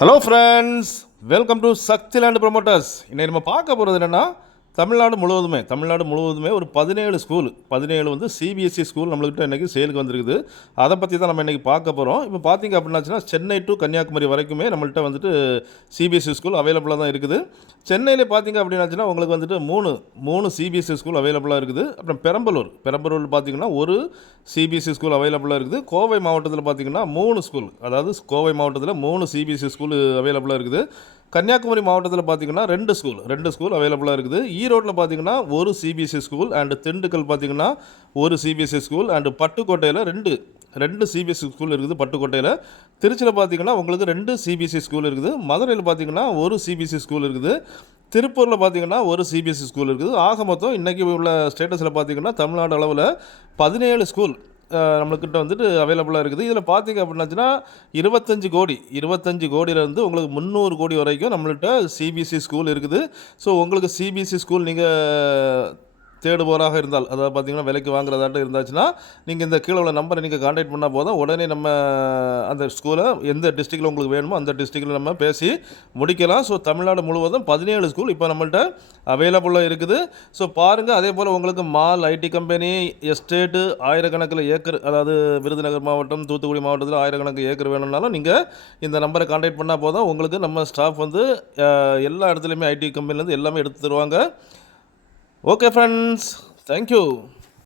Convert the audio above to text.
Hello friends, welcome to Sakthiland promoters. இன்றைக்கி நம்ம பார்க்க போகிறது என்னென்னா, தமிழ்நாடு முழுவதுமே ஒரு 17 ஸ்கூல், 17 வந்து சிபிஎஸ்சி ஸ்கூல் நம்மள்கிட்ட இன்றைக்கி சேலுக்கு வந்திருக்குது. அதை பற்றி தான் நம்ம இன்றைக்கி பார்க்க போகிறோம். இப்போ பார்த்திங்க அப்படின்னாச்சுன்னா, சென்னை டு கன்னியாகுமரி வரைக்குமே நம்மள்கிட்ட வந்துட்டு சிபிஎஸ்சி ஸ்கூல் அவைலபிளாக தான் இருக்குது. சென்னையில் பார்த்திங்க அப்படின்னாச்சுன்னா உங்களுக்கு வந்துட்டு மூணு சிபிஎஸ்சி ஸ்கூல் அவைலபிளாக இருக்குது. அப்புறம் பெரம்பலூர் பார்த்திங்கன்னா ஒரு சிபிஎஸ்சி ஸ்கூல் அவைலபிளாக இருக்குது. கோவை மாவட்டத்தில் பார்த்திங்கன்னா 3 ஸ்கூல், அதாவது கோவை மாவட்டத்தில் 3 சிபிஎஸ்சி ஸ்கூல் அவைலபிளாக இருக்குது. கன்னியாகுமரி மாவட்டத்தில் பார்த்திங்கன்னா ரெண்டு ஸ்கூல் அவைலபிளாக இருக்குது. ஈரோட்டில் பார்த்திங்கன்னா ஒரு சிபிஎஸ்சி ஸ்கூல் அண்டு திண்டுக்கல் பார்த்திங்கன்னா ஒரு சிபிஎஸ்சி ஸ்கூல் அண்டு பட்டுக்கோட்டையில் ரெண்டு சிபிஎஸ்சி ஸ்கூல் இருக்குது. பட்டுக்கோட்டையில் திருச்சியில் பார்த்திங்கன்னா உங்களுக்கு 2 சிபிஎஸ்சி ஸ்கூல் இருக்குது. மதுரையில் பார்த்திங்கன்னா ஒரு சிபிஎஸ்சி ஸ்கூல் இருக்குது. திருப்பூரில் பார்த்திங்கன்னா ஒரு சிபிஎஸ்சி ஸ்கூல் இருக்குது. ஆக மொத்தம் இன்றைக்கி உள்ள ஸ்டேட்டஸில் பார்த்திங்கன்னா தமிழ்நாடு அளவில் 17 ஸ்கூல் நம்மளுக்கிட்ட வந்துட்டு அவைலபிளாக இருக்குது. இதில் பார்த்திங்க அப்படின்னாச்சுன்னா 25 கோடியிலேருந்து உங்களுக்கு 300 கோடி வரைக்கும் நம்மள்கிட்ட சிபிஎஸ்சி ஸ்கூல் இருக்குது. ஸோ உங்களுக்கு சிபிஎஸ்சி ஸ்கூல் நீங்கள் தேடுபவராக இருந்தால், அதாவது பார்த்திங்கன்னா விலைக்கு வாங்குறதாட்டம் இருந்தாச்சுன்னா நீங்கள் இந்த கீழே உள்ள நம்பரை நீங்கள் கான்டாக்ட் பண்ணால் போதும். உடனே நம்ம அந்த ஸ்கூலை எந்த டிஸ்ட்ரிக்டில் உங்களுக்கு வேணுமோ அந்த டிஸ்ட்ரிக்டில் நம்ம பேசி முடிக்கலாம். ஸோ தமிழ்நாடு முழுவதும் 17 ஸ்கூல் இப்போ நம்மள்கிட்ட அவைலபிளாக இருக்குது. ஸோ பாருங்கள், அதே போல் உங்களுக்கு மால், ஐடி கம்பெனி, எஸ்டேட்டு, ஆயிரக்கணக்கில் ஏக்கர், அதாவது விருதுநகர் மாவட்டம், தூத்துக்குடி மாவட்டத்தில் ஆயிரக்கணக்கு ஏக்கர் வேணும்னாலும் நீங்கள் இந்த நம்பரை கான்டாக்ட் பண்ணால் போதும். உங்களுக்கு நம்ம ஸ்டாஃப் வந்து எல்லா இடத்துலையுமே ஐடி கம்பெனிலேருந்து எல்லாமே எடுத்து தருவாங்க. Okay friends, thank you.